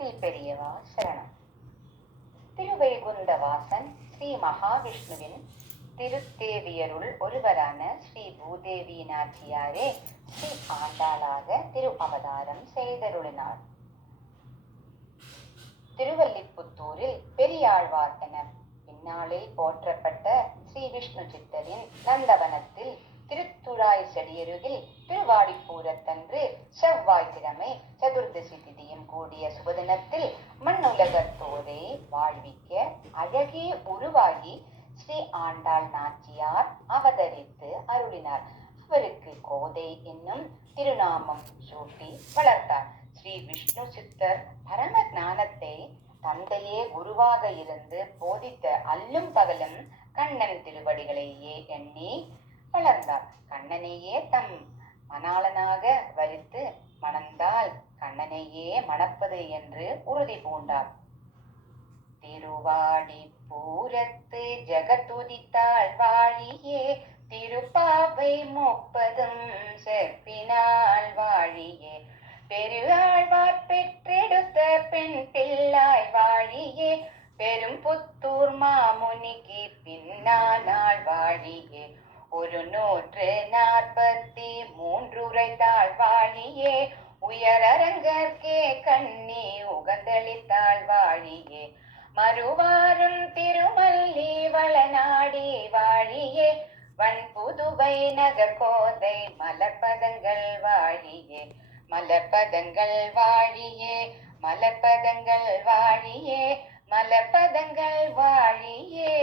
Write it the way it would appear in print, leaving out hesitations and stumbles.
ஸ்ரீ பெரியவா சரணம். திருவைகுந்த வாசன் ஸ்ரீ மகாவிஷ்ணுவின் திருத்தேவியருள் ஒருவரான ஸ்ரீ பூதேவி நாச்சியாரே ஸ்ரீ ஆண்டாளாக திரு அவதாரம் செய்தருளினார். திருவல்லிபுத்தூரில் பெரியாழ்வார் என பின்னாளில் போற்றப்பட்ட ஸ்ரீ விஷ்ணு சித்தரின் நந்தவனத்தில் திருத்துழாய் செடியருகில் திருவாடிப்பூரத்தன்று செவ்வாய்க்கிழமை சதுர்தசி திதியும் கூடிய சுபதினத்தில் மண்ணுலகத்தோரை வாழ்விக்க அழகே உருவாகி ஸ்ரீ ஆண்டாள் நாச்சியார் அவதரித்து அருளினார். அவருக்கு கோதை என்னும் திருநாமம் சூட்டி வளர்த்தார். ஸ்ரீ விஷ்ணு சித்தர் பரம ஞானத்தை தந்தையே குருவாக இருந்து போதித்த அல்லும் பகலும் கண்ணன் திருவடிகளையே எண்ணி வளர்ந்தார். கண்ணனையே தம் மணாளனாக வரித்து மணந்தால் கண்ணனையே மணப்பது என்று உறுதி பூண்டார். திருவாடி பூரத்து ஜெகத்துதித்தாள் வாழியே, திருப்பாவை முப்பதும் செப்பினாள் வாழியே, பெருஆழ்வார் பெற்றெடுத்த பெண் பிள்ளாய் வாழியே, பெரும் புத்தூர் மாமுனிக்கு பின்னானாள் வாழியே, 143 உரைத்தாள் வாழியே, உயரரங்கற்கே கண்ணி உகந்தளித்தாள் வாழியே, மறுவாரும் திருமல்லி வளநாடி வாழியே, வன்புதுவை நகர் கோதை மலர்பதங்கள் வாழியே, மலர்பதங்கள் வாழியே, மலர்பதங்கள் வாழியே, மலர்பதங்கள் வாழியே.